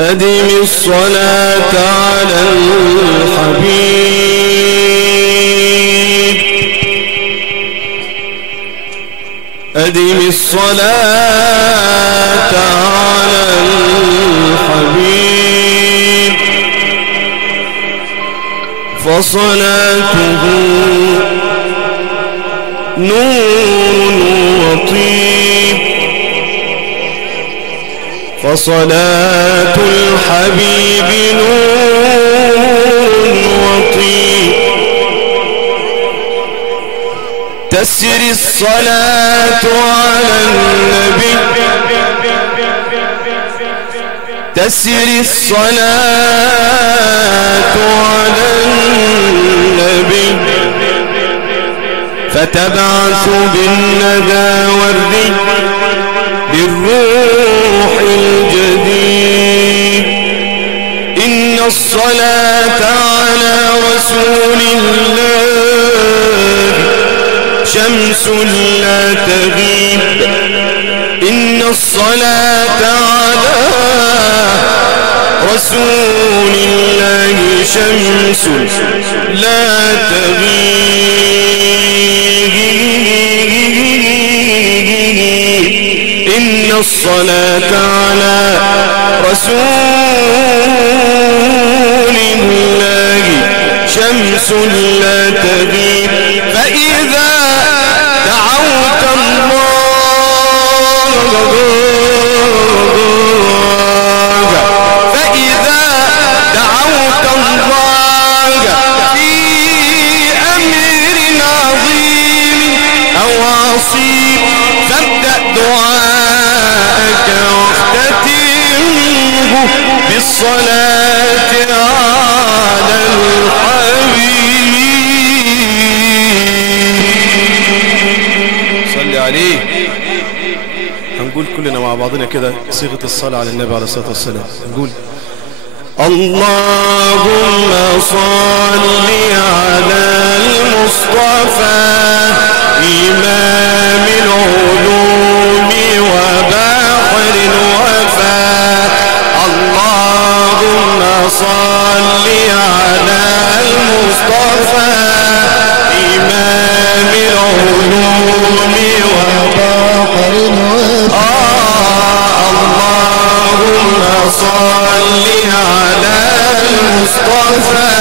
أدم الصلاة على الحبيب أدم الصلاة على الحبيب فصلاته نور وطيب فصلاة الحبيب نور وطيب تسر الصلاة على النبي تسر الصلاة على النبي فتبعث بالندى والري بالروح الجديد إن الصلاة على رسول الله شمس لا تغيب إن الصلاة على رسول الله شمس لا تغيب إن الصلاة على رسول الله شمس لا تغيب فإذا دعوت الله فإذا دعوت الله في أمر عظيم أو عصيب فابدأ دعاءك واختتمه بالصلاة على الحبيب صل عليه. هنقول كلنا مع بعضنا كده صيغة الصلاة على النبي عليه الصلاة والسلام. نقول اللهم صل على المصطفى إمام العلوم وبحر الوفاء اللهم صل على المصطفى إمام العلوم وبحر الوفاء اللهم صل على المصطفى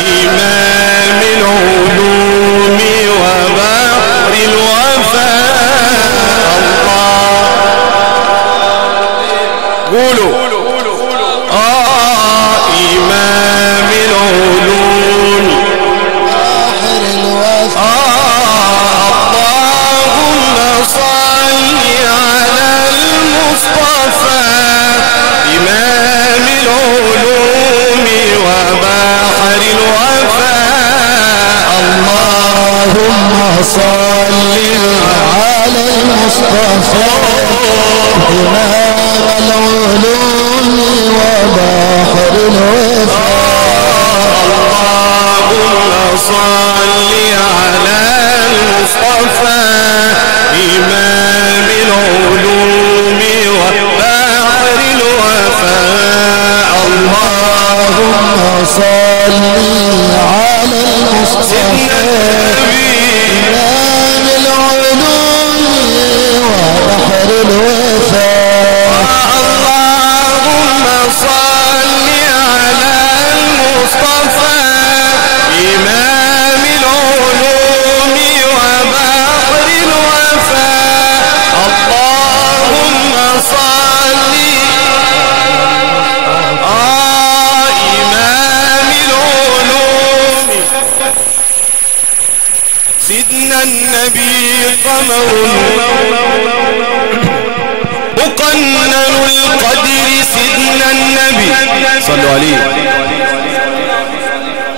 إمام العلوم وبحر الوفاء الله قولوا إمام العلوم بحر الوفاء اللهم صل على المصطفى إمام العلوم وبحر الوفاء اللهم صل على المصطفى إمام العلوم وبحر الوفاء اللهم صل على المصطفى إمام العلوم وبحر الوفاء اللهم صل على المصطفى إمام العلوم وبحر الوفاء اللهم صل على المصطفى إمام العلوم وبحر الوفاء اللهم صل إمام العلوم سيدنا النبي قمر مقنن القدر سيدنا النبي صلوا عليه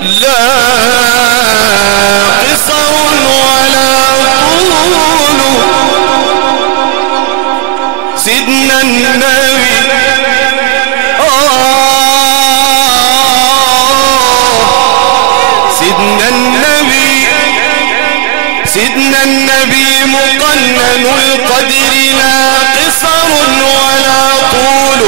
لا قصر ولا طول سيدنا النبي سيدنا النبي سيدنا النبي مقنن القدر لا قصر ولا طول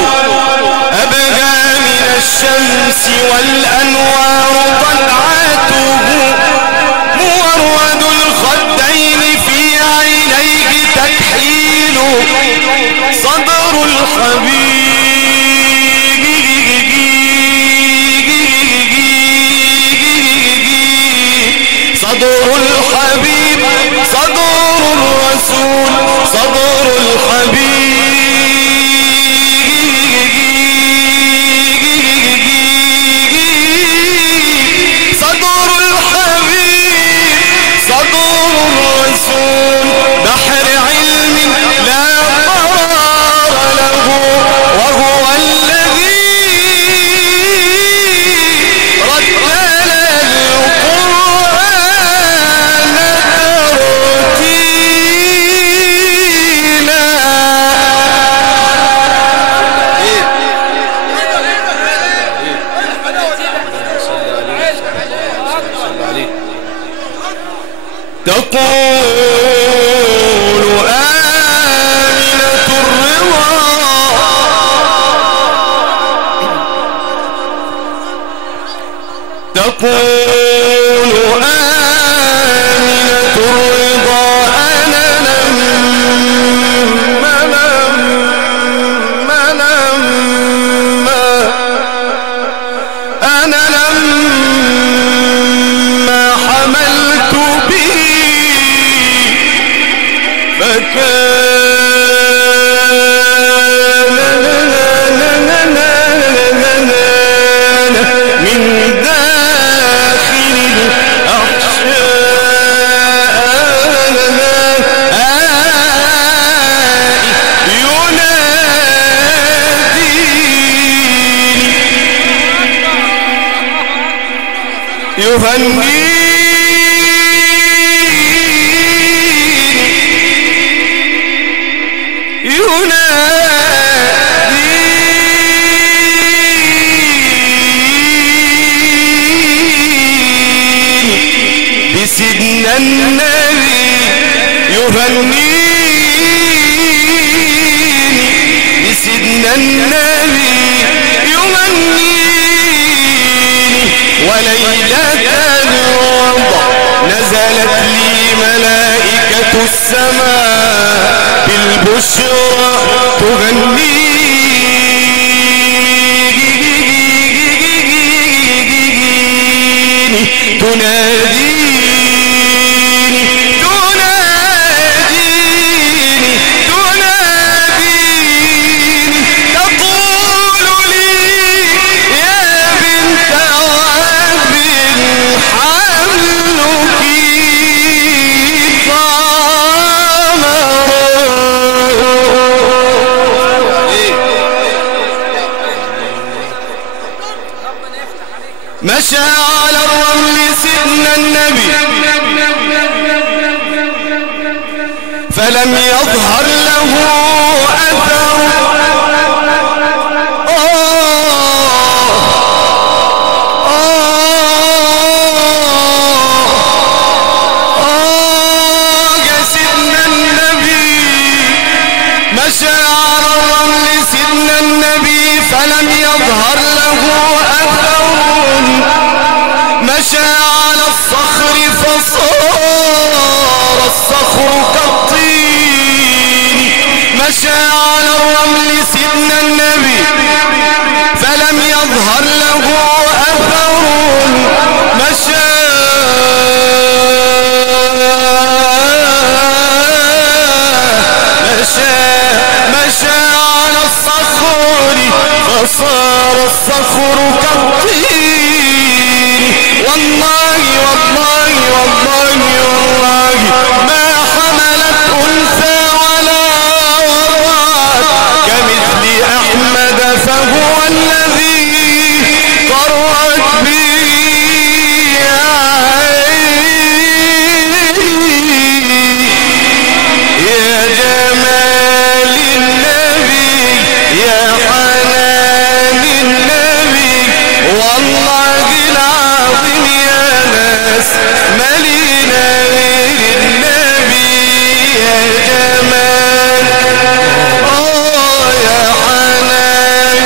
تقول آمنة الرضا أنا لما حملت به فكان من داخل الأحشاء يهنيني بسيدنا النبي يهنيني بسيدنا النبي يهنيني وليلة الوضع نزلت لي ملائكة السماء بالبشرى تغنيني تناديني تناديني تناديني تقول لي يا بنت وهب حملك مشى على الرمل سيدنا النبي فلم يظهر له أثر سيدنا النبي مشى على الرمل سيدنا النبي فلم يظهر له أثر مشى على الصخر فصار الصخر كالطين مشى على الرمل سيدنا النبي فلم يظهر له أثر مشى على الصخر فصار الصخر كالطين والله والله والله والله ما حملت أنثى ولا وضعت كمثل أحمد فهو الذي قرت بي يا جمال النبي يا حنان النبي والله العظيم يا ناس ملينا غير النبي يا جمال يا حنان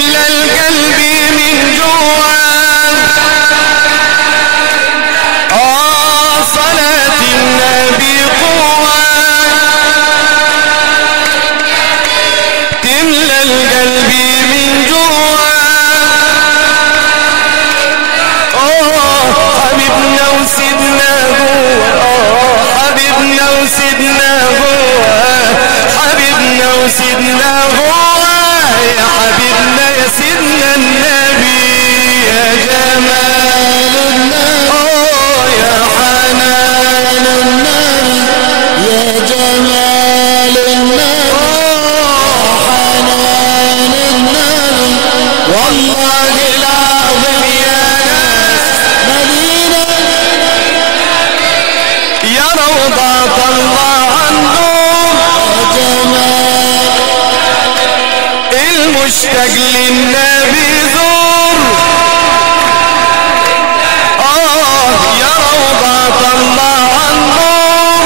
تملى القلب من جوا صلاة النبي قوة تملى القلب من جوا حبيبنا وسيدنا هو حبيبنا وسيدنا هو حبيبنا وسيدنا هو يا حبيبنا يا سيدنا النبي يا جمال النبي يا حنان النبي يا جمال النبي يا حنان النبي والله العظيم يا ناس مدينة يا روضة الله عنهم يا جمال المشتاق للنبي زور يا روضة الله عنهم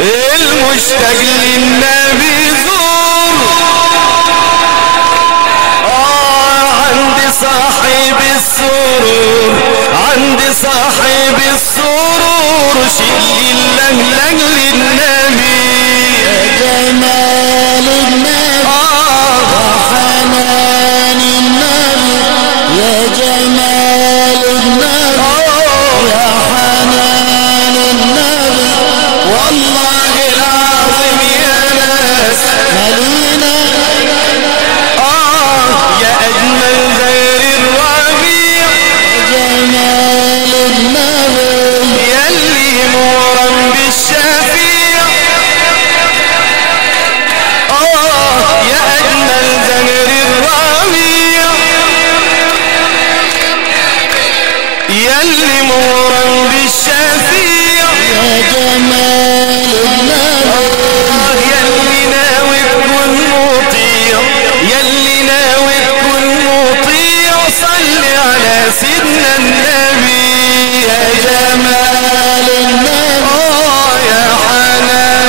المشتاق للنبي زور عند صاحب السرور عند صاحب السرور شيل اللهلة للنبي يا جمال النبي يا حنان النبي يا جمال النبي يا حنان النبي والله العظيم يا ناس مدينة يا أجمل زهر الربيع جمال النبي يلي مورا بالشفيع يا أجمل زهر الربيع يلي مورا بالشفيع يا جمال النبي يلي ناوي تكون مطيع يلي ناوي تكون مطيع صل على سيدنا النبي يا جمال النبي يا حنان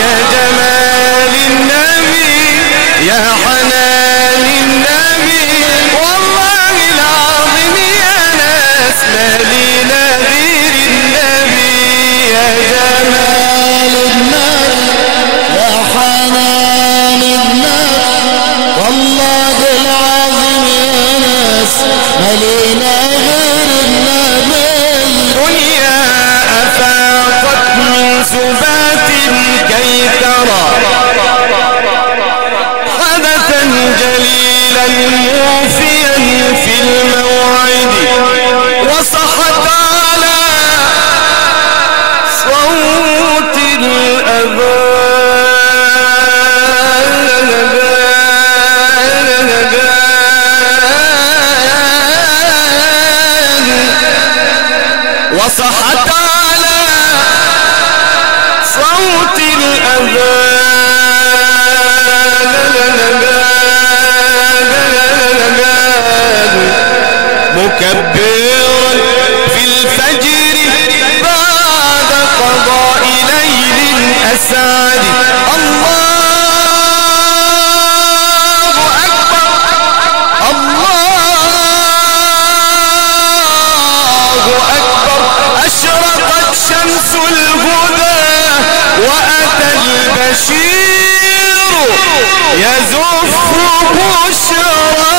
يا جمال النبي يا حنان النبي والله العظيم يا ناس مالينا غير النبي يا جمال النبي يا حنان النبي والله العظيم يا ناس مالينا غير النبي دنيا أفاقت من سبات كي ترى حدثا جليلا موفيا في الموعد وصحت على صوت الأذان وصحت على صوت الأذان مكبرا في الفجر بعد قضاء ليل أسعد الله أكبر الله أكبر أشرقت شمس الهدى وأتى البشير يزف بشرى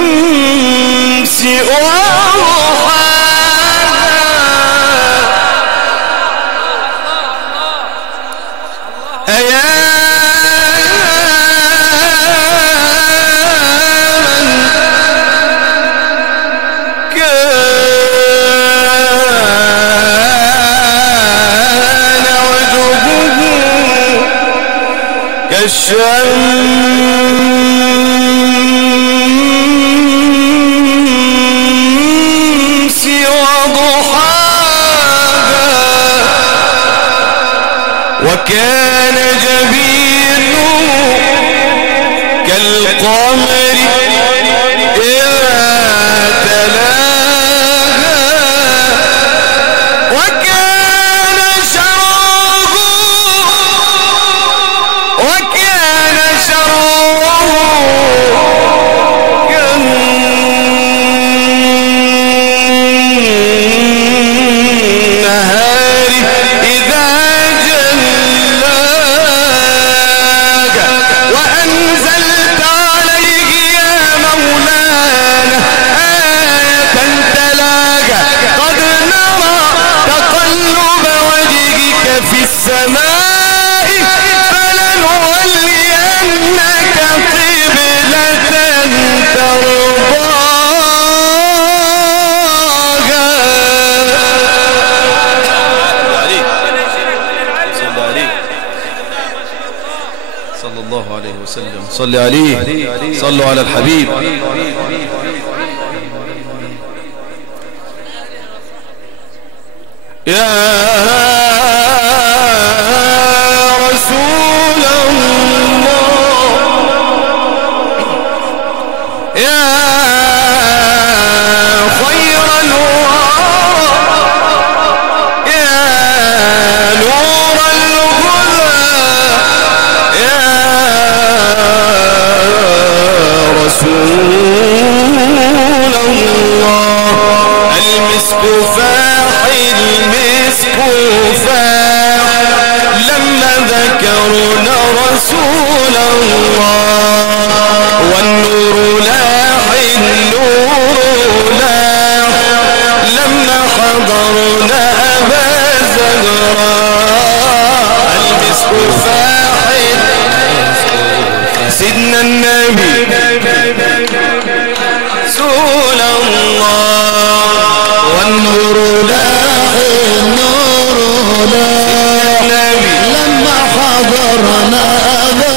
كالشمس وضحاها والشمس وضحاها وكان جبينه كالقمر إذا تلاها وكان شره كالنهار إذا جلاها وأنزلت عليه يا مولانا آية تلاها قد نرى تقلب وجهك في السماء فلنولينك قبلة ترضاها. صلى الله عليه وسلم. صل عليه، صلوا على الحبيب. يا رسول الله يا خير الورى يا نور الهدى يا رسول الله المسك فاح المسك فاح لما ذكرنا رسول الله والنور لاح النور لاح لما حضرنا أبا زهراء المسك فاح سيدنا النبي رسول الله والنور لاح النور لاح لما حضرنا أبا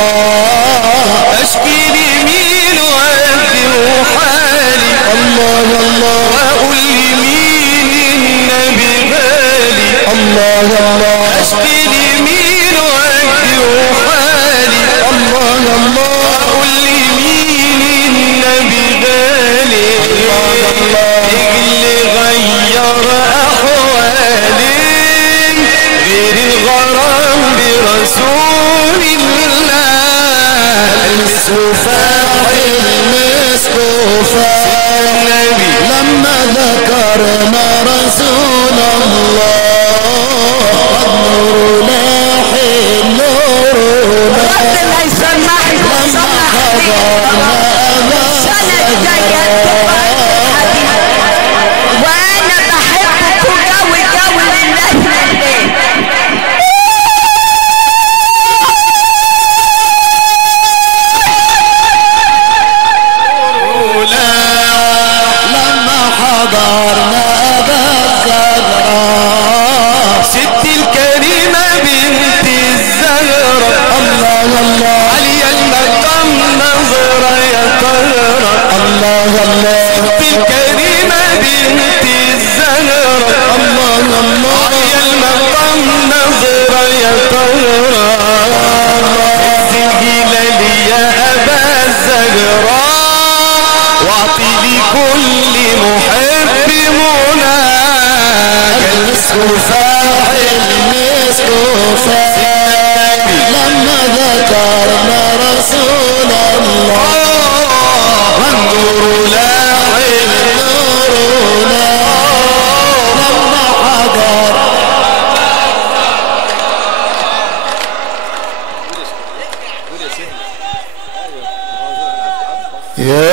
الزهراء أشكي لمين وأبدي حالي الله الله وأقول لمين النبي غالي الله الله أشكي لمين وأبدي حالي الله الله وأقول لمين النبي غالي الله الله اللي غير أحوالي غير الغرام برسول الله المسك فاح المسك فاح النبي لما ذكرنا رسول الله النور لاح النور لاح لما حضرنا وانا بحبكم قوي قوي لله لله لما حضرنا أبا الزهراء ست الكريمة بنت الزهراء الله الله علي المقام نظرة يا طهرة الله الله ست الكريمة بنت الزهراء الله الله علي المقام نظرة يا طهرة الزنجلال يا أبا الزهراء واعطي لكل محب مناك المسك فاح المسك فاح لما ذكرنا رسول الله والنور لاح النور لاح لما حضر يا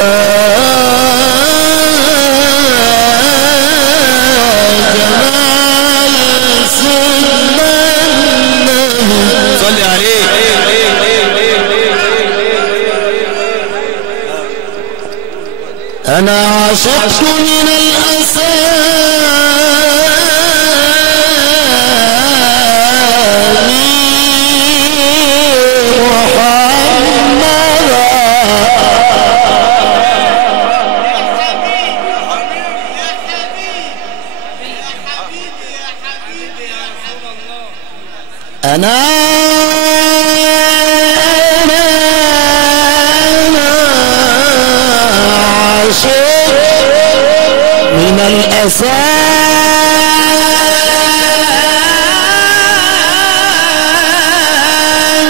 جمال سيدنا النبي صل عليه أنا عشقت من الأسامي أنا عاشق من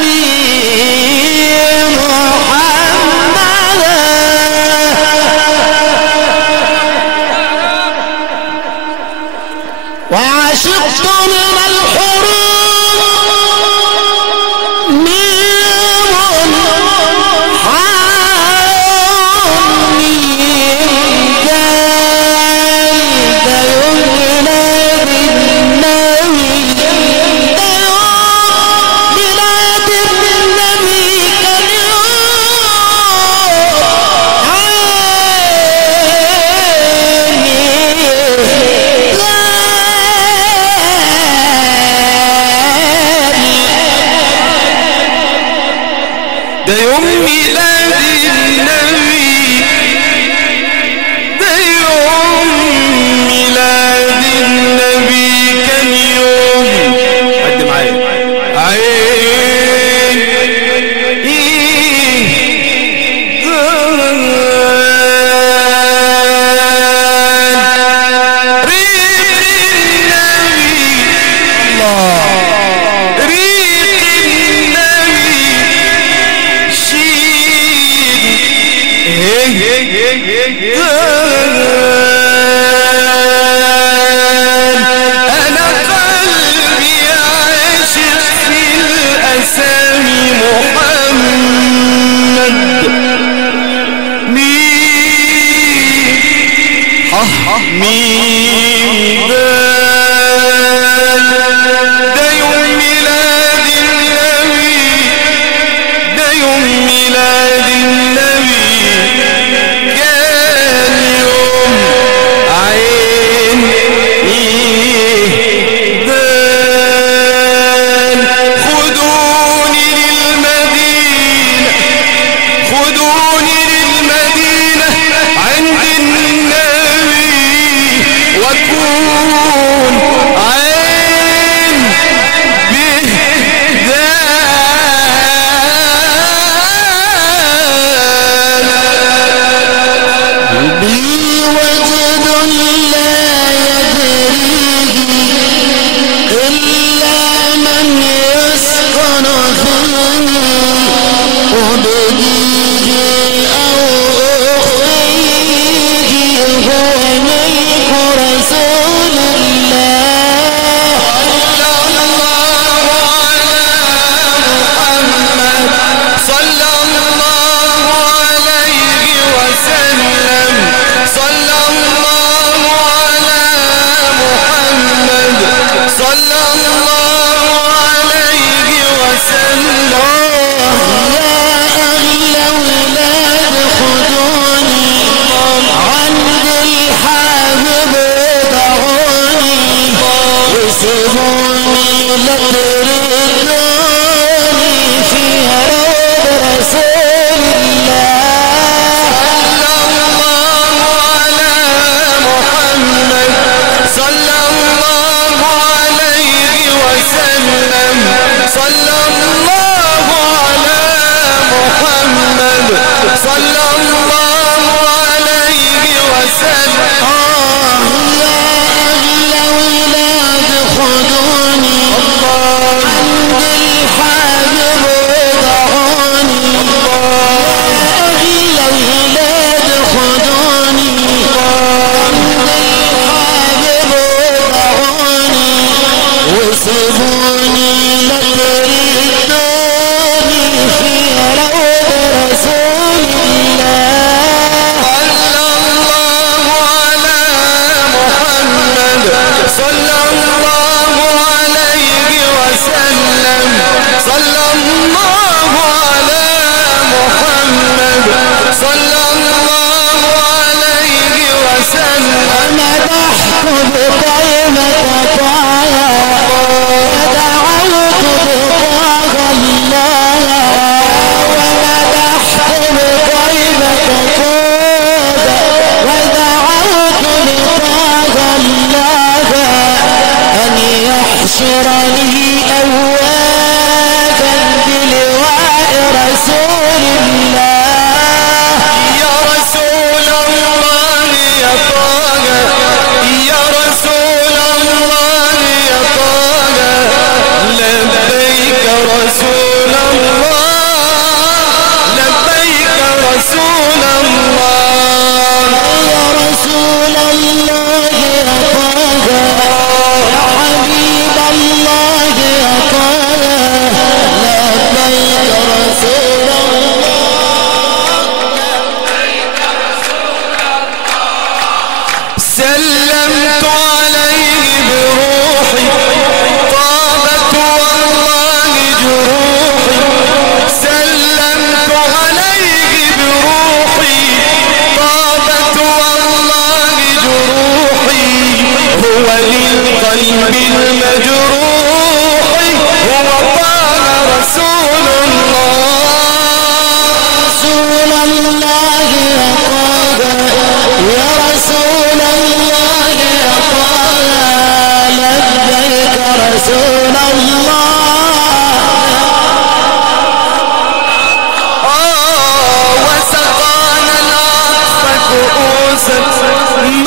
الأسامي محمدا وعشقت من الحروب ميم حامي دال يوم ميلاد النبي ميلاد النبي كان ده يوم ميلاد النبي ده يوم ميلاد النبي كان يوم عد معايا عين أنا قلبي عاشق في الأسامي محمد مين ده يوم ميلاد النبي ده يوم ميلاد النبي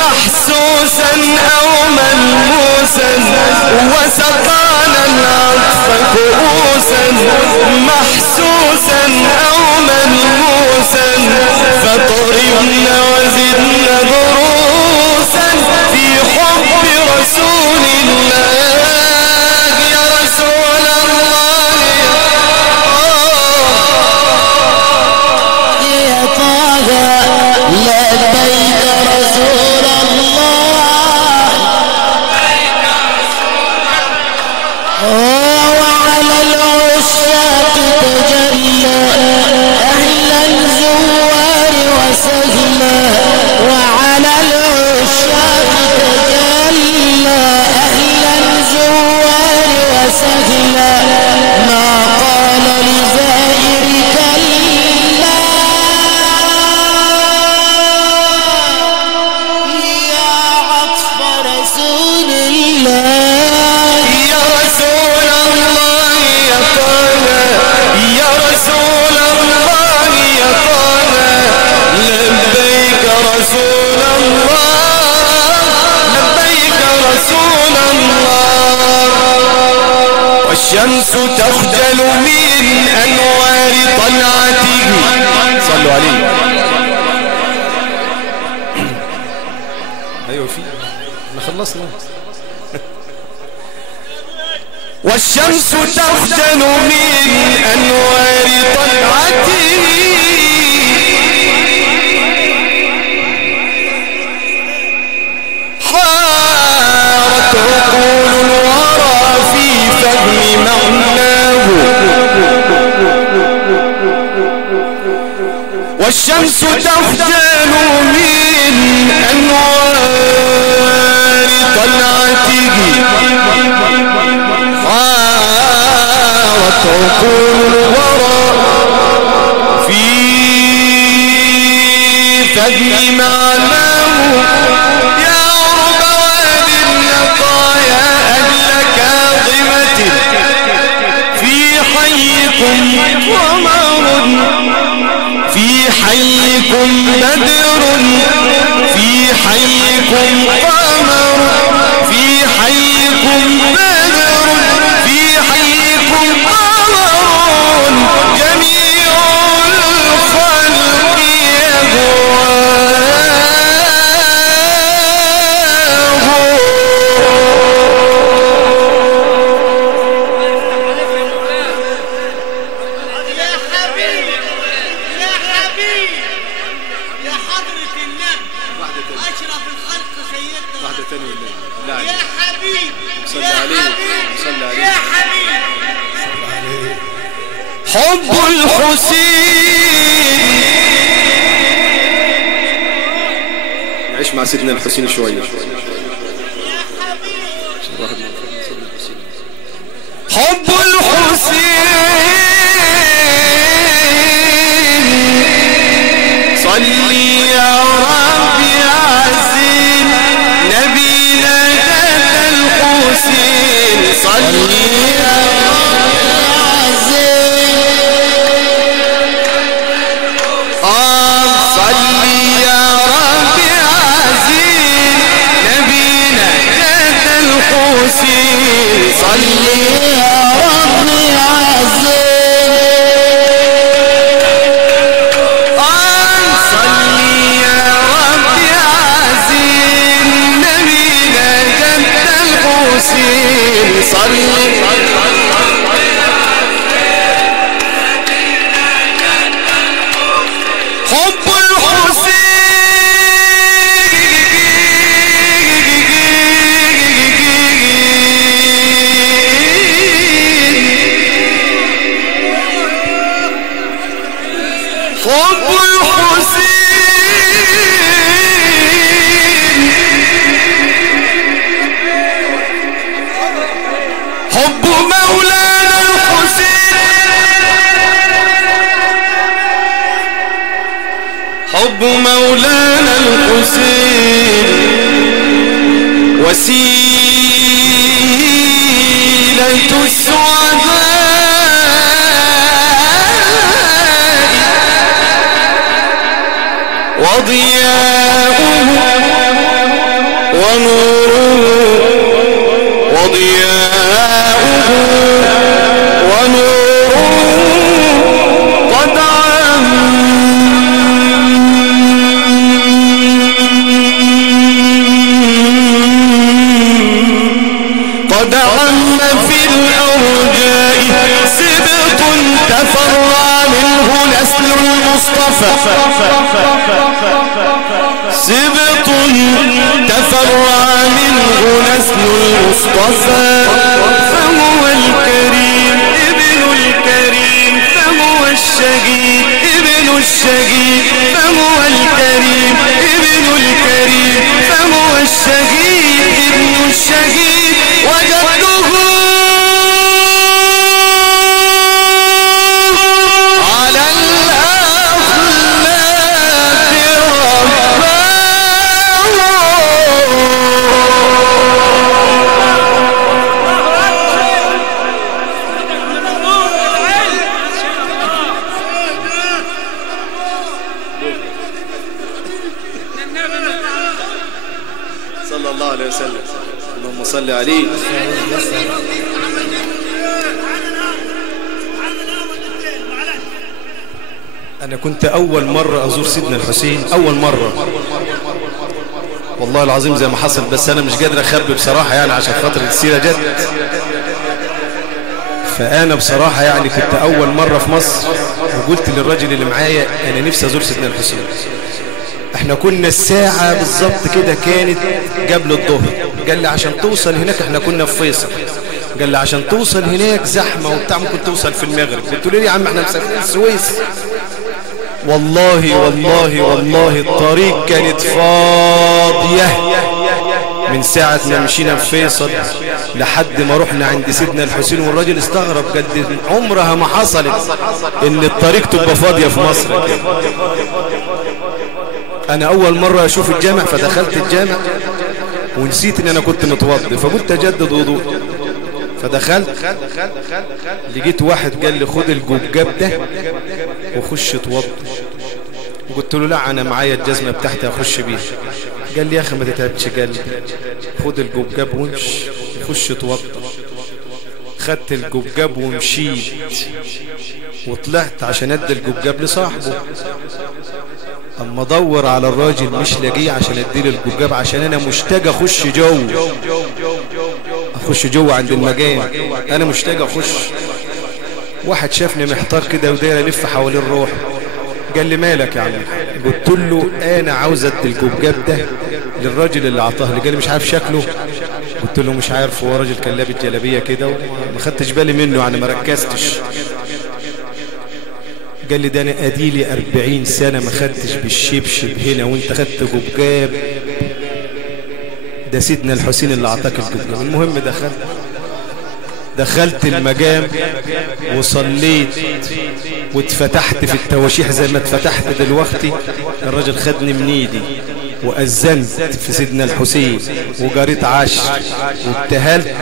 محسوسا أو ملموسا وسقانا العطف كؤوسا محسوسا أو ملموسا فطربنا وزدنا دروسا في حب رسول الله يا رسول الله يا طه لبيك رسول الله وعلى العشاق تجلى أهلا الزوار وسهلا وعلى العشاق تجلى أهلا الزوار وسهلا ما قال لزائر كلا يا عطف رسول الله يا رسول الله يا طه يا رسول الله يا طه لبيك رسول الله لبيك رسول الله والشمس تخجل من أنوار طلعته صلوا عليه ايوه في ما خلصنا. والشمس تخجل من أنوار طلعته حارت عقول الورى في فهم معناه والشمس تخجل من أنوار طلعته حارت عقول الورى في فهم معناه يا رب وادي النقايا أهل كاظمة في حيكم قمر في حيكم بدر في حيكم قمر في حيكم بدر في حيكم قمر جميع الخلق يا حبيب يا حبيب يا حضرة النبي أشرف الخلق سيدنا واحدة تانية بالله لا يا حبيب صلى يا عليه حبيب صلى عليه يا حبيب حب الحسين نعيش مع سيدنا الحسين شوية. حب الحسين صلي يا ربي عزيز نبينا جد الحسين صلي يا صلي يا ربي عزيز نبينا جد الحسين صلي يا ربي صلي يا ربي عزيز نبينا جد الحسين صلي حب الحسين حب الحسين حب مولانا الحسين حب مولانا الحسين وسيلة السعداء وضياؤه ونوره وضياؤه ونوره قد عم في الأرجاء سبط تفرع منه نسل المصطفى سبط تفرع منه نسل المصطفى فهو الكريم ابن الكريم فهو الشهيد ابن الشهيد فهو الكريم ابن الكريم فهو الشهيد ابن الشهيد وجده على الأخلاق صلى الله عليه وسلم. اللهم صل عليه. أنا كنت أول مرة أزور سيدنا الحسين، أول مرة والله العظيم زي ما حصل، بس أنا مش قادر أخبي بصراحة يعني عشان خاطر السيرة جت. فأنا بصراحة يعني كنت أول مرة في مصر، وقلت للراجل اللي معايا أنا نفسي أزور سيدنا الحسين. احنا كنا الساعة بالظبط كده كانت قبل الظهر. قال لي عشان توصل هناك، احنا كنا في فيصل، قال لي عشان توصل هناك زحمة وبتاع، ممكن توصل في المغرب. قلت له ليه يا عم احنا مسافرين السويس؟ والله والله والله الطريق كانت فاضية من ساعة ما مشينا في فيصل لحد ما رحنا عند سيدنا الحسين. والراجل استغرب، قال عمرها ما حصلت ان الطريق تبقى فاضية في مصر كده. انا اول مرة اشوف الجامع، فدخلت الجامع ونسيت ان انا كنت متوضي، فقلت اجدد وضوء. فدخلت لقيت واحد قال لي خد الجوجاب ده وخش اتوضى. وقلت له لا انا معايا الجزمة بتاعتي اخش بيها. قال لي يا اخي ما تتعبش، قال لي خد الجوجاب وامشي وخش اتوضى. خدت الجوجاب ومشيت وطلعت عشان ادي الجوجاب لصاحبه. اما ادور على الراجل مش لاقيه عشان اديله الجوجاب، عشان انا مشتاق اخش جوه عند المجان. انا مشتاق اخش. واحد شافني محتار كده وداير الف حوالين الروح، قال لي مالك يا عم؟ قلت له انا عاوز ادي الجوجاب ده للراجل اللي عطاه لي. قال لي مش عارف شكله؟ قلت له مش عارف. هو راجل كان لابس جلابيه كده وما خدتش بالي منه يعني، ما ركزتش. قال لي ده انا اديلي 40 سنة ما خدتش بالشبشب هنا وانت خدت جوجاب. ده سيدنا الحسين اللي اعطاك الجوجاب. المهم دخلت المجام وصليت واتفتحت في التواشيح زي ما اتفتحت دلوقتي. الراجل خدني من ايدي وأذنت في سيدنا الحسين وقريت عشر وابتهلت،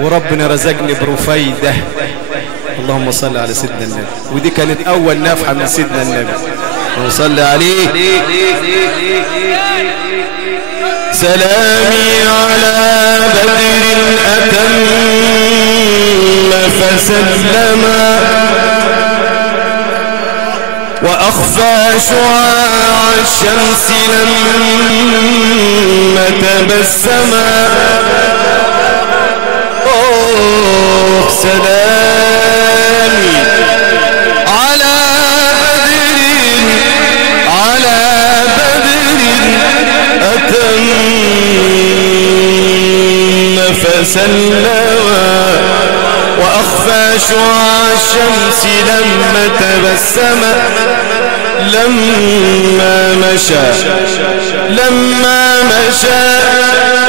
وربنا رزقني برفيدة. اللهم صل على سيدنا النبي. ودي كانت أول نفحة من سيدنا النبي وصلي عليه. سلامي على بدر أتم فسلم وأخفى شعاع الشمس لما تبسم. سلامي على بدر أتم فسلم وأخفى شعاع الشمس لما تبسم. لما مشى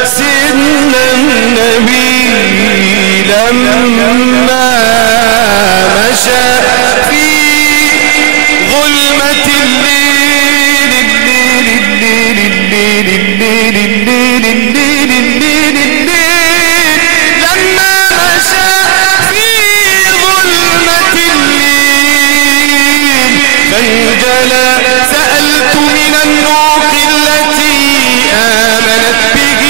سيدنا النبي، لما مشى في ظلمة الليل لما مشى في ظلمة الليل فانجلى. سألت من النوق التي آمنت به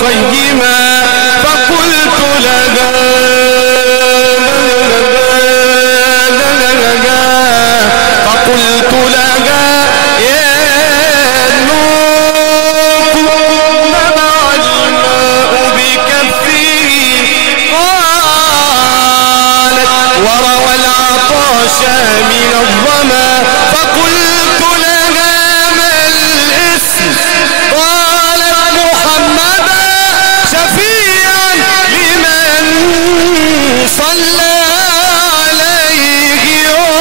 خيما فقلت لها يا نوق نبع الماء بكفه قالت وروى العطاش من الظما فقلت لها ما الاسم قالت محمدا شفيعا لمن صلى عليه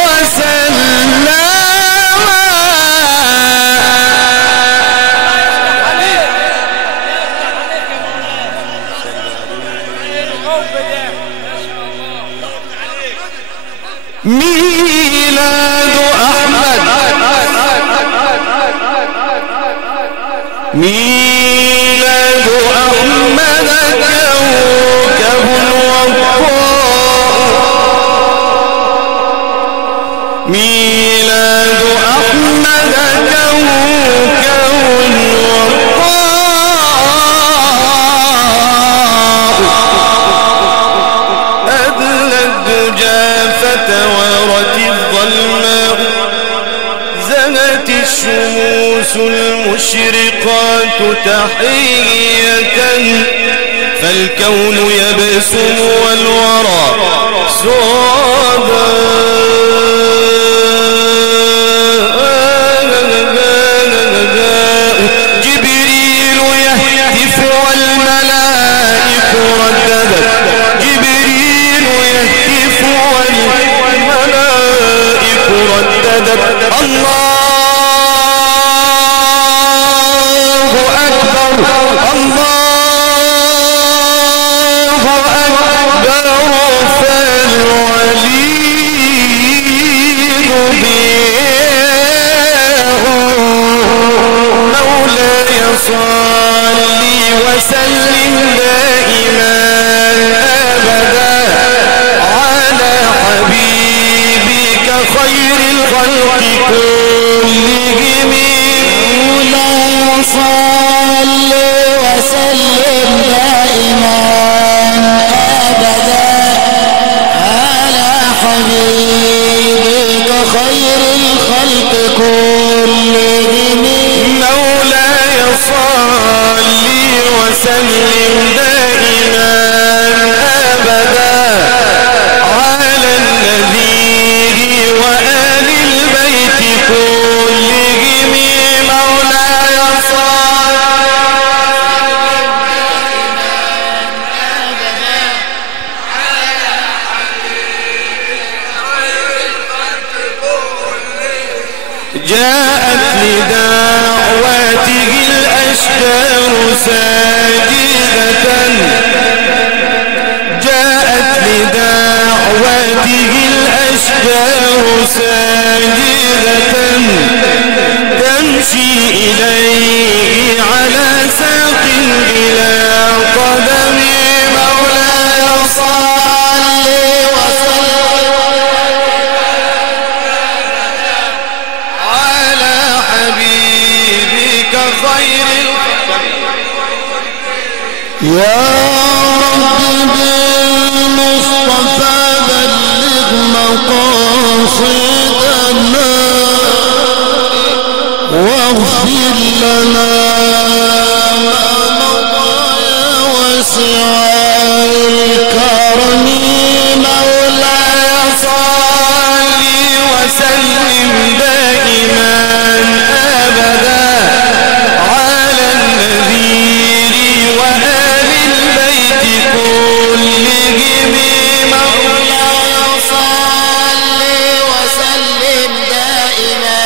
وسلم. ميلاد أحمد ميلاد أحمد كوكب وضاء ميلاد أحمد كوكب وضاء أدلى الدجى فتورت الظلماء زنت الشموس المشرقات تحية فالكون يبسم والورى سعداء جبريل يهتف والملائك رددت جبريل يهتف والملائك رددت الله أكبر الله أكبر فالوليد بيه مولاي صلي وسلم دائما أبدا على حبيبك خير الخلق كلهم مولاي صل وسلم دائما أبدا على حبيبك خير الخلق كلهم مولاي صل وسلم دائما أبدا على النبي وآل البيت كلهم مولاي صل جاءت لدعوته الأشجار ساجدة جاءت لدعوته الأشجار ساجدة تمشي إليه على ساق إلى قدم مولاي صل وسلم على حبيبك خير يا رب بالمصطفى بلغ مقاصدنا واغفر لنا ما مضى وسع الكرم مولاي صل وسلم دائما أبدا على النذير وآل البيت كلهم مولاي صل وسلم دائما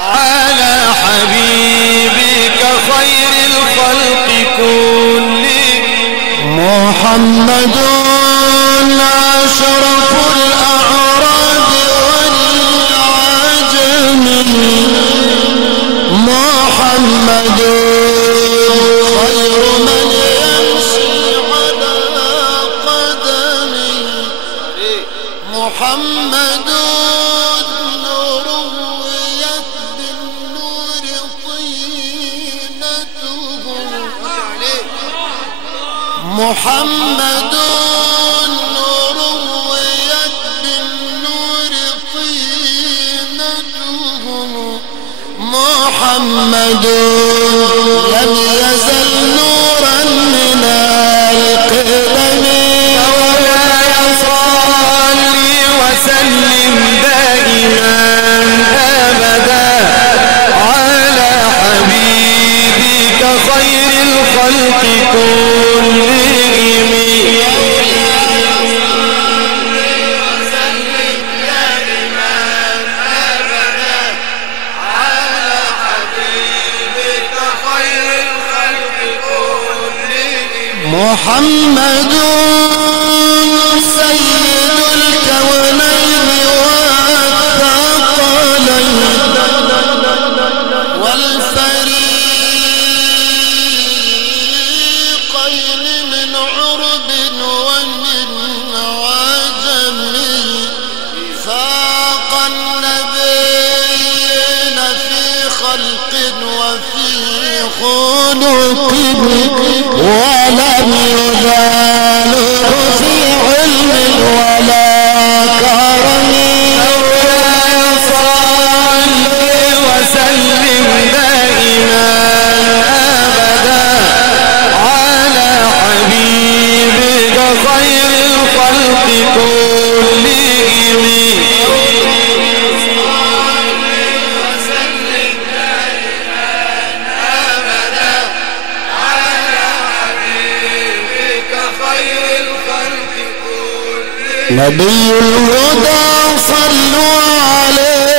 على حبيبك خير الخلق كلهم محمد أشرف الأعراب والعجم محمد خير من يمشي على قدمه محمد رويت بالنور طينته محمد رويت بالنور طينته محمد لم يزل نورا من القدم مولاي صلي وسلم دائما أبدا على حبيبك خير الخلق كلهم محمد سيد الكونين والثقلين والفريقين من عرب ومن عجم فاق النبيين في خلق وفي خلق ولم يبالغ في علم ولا كرم مولاي صلي وسلم دائما أبدا على حبيبك خير الخلق كلهم نبي الهدى صلوا عليه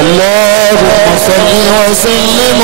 اللهم صل وسلم